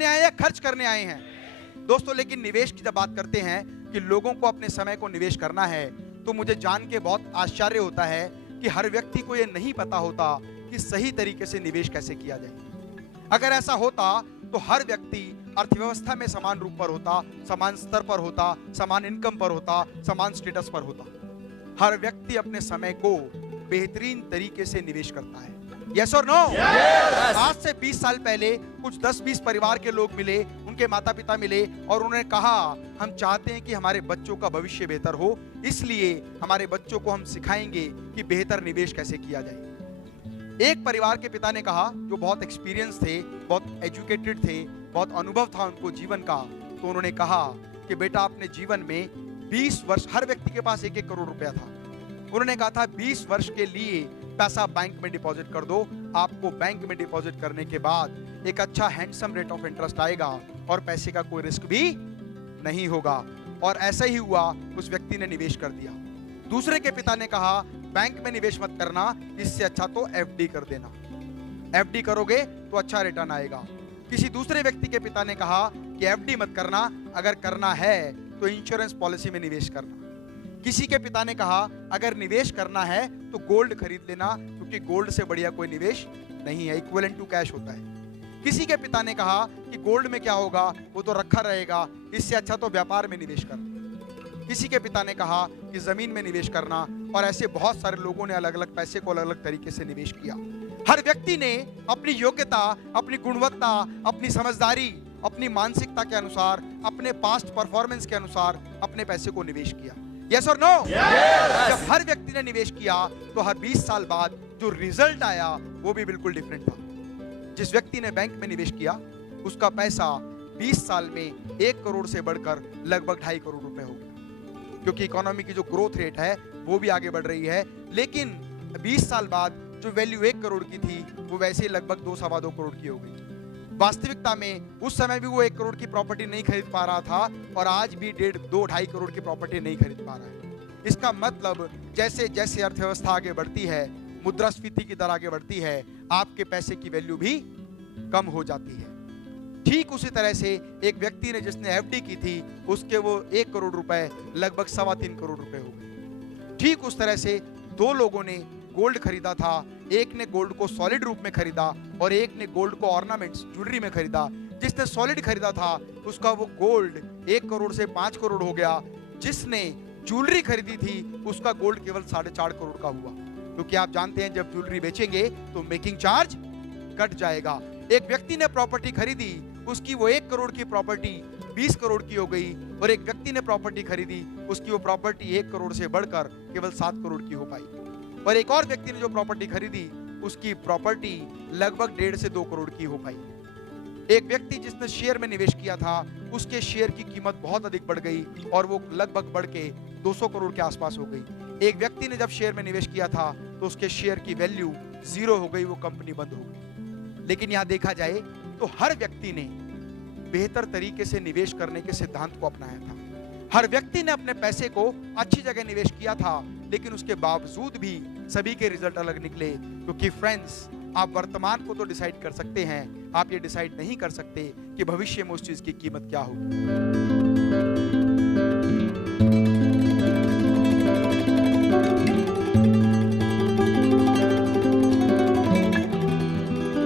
करने आए हैं या खर्च करने आए हैं दोस्तों। लेकिन निवेश की जब बात करते हैं कि लोगों को अपने समय को निवेश करना है, तो मुझे जान के बहुत आश्चर्य होता है कि हर व्यक्ति को यह नहीं पता होता कि सही तरीके से निवेश कैसे किया जाए। अगर ऐसा होता तो हर व्यक्ति अर्थव्यवस्था में समान रूप पर होता, समान स्तर पर होता, समान इनकम पर होता, समान स्टेटस पर होता। हर व्यक्ति अपने समय को बेहतरीन तरीके से निवेश करता है। यस और नो? आज से 20 साल पहले कुछ 10-20 परिवार के लोग मिले, उनके माता पिता मिले और उन्होंने कहा हम चाहते हैं कि हमारे बच्चों का भविष्य बेहतर हो, इसलिए हमारे बच्चों को हम सिखाएंगे कि बेहतर निवेश कैसे किया जाए। एक परिवार के पिता ने कहा, जो बहुत एक्सपीरियंस थे, बहुत एजुकेटेड थे, बहुत अनुभव था उनको जीवन का, तो उन्होंने कहा कि बेटा अपने जीवन में 20 वर्ष, हर व्यक्ति के पास 1-1 करोड़ रुपया था। उन्होंने कहा था 20 वर्ष के लिए पैसा बैंक में डिपॉजिट कर दो। आपको बैंक में डिपॉजिट करने के बाद एक अच्छा हैंडसम रेट ऑफ इंटरेस्ट आएगा और पैसे का कोई रिस्क भी नहीं होगा। और ऐसा ही हुआ, उस व्यक्ति ने निवेश कर दिया। दूसरे के पिता ने कहा बैंक में निवेश मत करना, इससे अच्छा तो एफडी कर देना, एफडी करोगे तो अच्छा रिटर्न आएगा। किसी दूसरे व्यक्ति के पिता ने कहा कि एफडी मत करना, अगर करना है तो इंश्योरेंस पॉलिसी में निवेश करना। किसी के पिता ने कहा अगर निवेश करना है तो गोल्ड खरीद लेना, क्योंकि गोल्ड से बढ़िया कोई निवेश नहीं है, इक्विवेलेंट टू कैश होता है। किसी के पिता ने कहा कि गोल्ड में क्या होगा, वो तो रखा रहेगा, इससे अच्छा तो व्यापार में निवेश करना। किसी के पिता ने कहा कि जमीन में निवेश करना, और ऐसे बहुत सारे लोगों ने अलग अलग पैसे को अलग अलग तरीके से निवेश किया। हर व्यक्ति ने अपनी योग्यता, अपनी गुणवत्ता, अपनी समझदारी, अपनी मानसिकता के अनुसार, अपने पास्ट परफॉर्मेंस के अनुसार अपने पैसे को निवेश किया। यस और नो? जब हर व्यक्ति ने निवेश किया तो हर 20 साल बाद जो रिजल्ट आया वो भी बिल्कुल डिफरेंट था। जिस व्यक्ति ने बैंक में निवेश किया उसका पैसा 20 साल में 1 करोड़ से बढ़कर लगभग 2.5 करोड़ रुपए हो गया, क्योंकि इकोनॉमी की जो ग्रोथ रेट है वो भी आगे बढ़ रही है। लेकिन 20 साल बाद जो वैल्यू 1 करोड़ की थी वो वैसे ही लगभग 2-2.25 करोड़ की हो गई। वास्तविकता में उस समय भी वो 1 करोड़ की प्रॉपर्टी नहीं खरीद पा रहा था, और आज भी 1.5-2.5 करोड़ की प्रॉपर्टी नहीं खरीद पा रहा है। इसका मतलब जैसे जैसे अर्थव्यवस्था आगे बढ़ती है, मुद्रास्फीति की दर आगे बढ़ती है, आपके पैसे की वैल्यू भी कम हो जाती है। ठीक उसी तरह से एक व्यक्ति ने जिसने एफडी की थी उसके वो 1 करोड़ रुपए लगभग 3.25 करोड़ रुपए हो गए। ठीक उस तरह से 2 लोगों ने गोल्ड खरीदा था, एक ने गोल्ड को सॉलिड रूप में खरीदा और एक ने गोल्ड को ऑर्नामेंट्स, ज्वेलरी में खरीदा। जिसने सॉलिड खरीदा था उसका वो गोल्ड 1 करोड़ से 5 करोड़ हो गया। जिसने ज्वेलरी खरीदी थी उसका गोल्ड केवल 4.5 करोड़ का हुआ, क्योंकि आप जानते हैं जब ज्वेलरी बेचेंगे तो मेकिंग चार्ज कट जाएगा। एक व्यक्ति ने प्रॉपर्टी खरीदी, उसकी वो 1 करोड़ की प्रॉपर्टी 20 करोड़ की हो गई, और एक व्यक्ति ने प्रॉपर्टी खरीदी, उसकी वो प्रॉपर्टी 1 करोड़ से बढ़कर केवल 7 करोड़ की हो पाई। और एक और व्यक्ति ने जो प्रॉपर्टी खरीदी उसकी प्रॉपर्टी लगभग 1.5 से 2 करोड़ की हो पाई। एक व्यक्ति जिसने शेयर में निवेश किया था उसके शेयर की कीमत बहुत अधिक बढ़ गई और वो लगभग बढ़ के 200 करोड़ के आसपास हो गई। एक व्यक्ति ने जब शेयर में निवेश किया था तो उसके शेयर की वैल्यू 0 हो गई, वो कंपनी बंद हो गई। लेकिन यहां देखा जाए तो हर व्यक्ति ने बेहतर तरीके से निवेश करने के सिद्धांत को अपनाया था। हर व्यक्ति ने अपने पैसे को अच्छी जगह निवेश किया था, लेकिन उसके बावजूद भी सभी के रिजल्ट अलग निकले। क्योंकि फ्रेंड्स, आप वर्तमान को तो डिसाइड कर सकते हैं, आप ये डिसाइड नहीं कर सकते कि भविष्य में उस चीज की कीमत क्या होगी।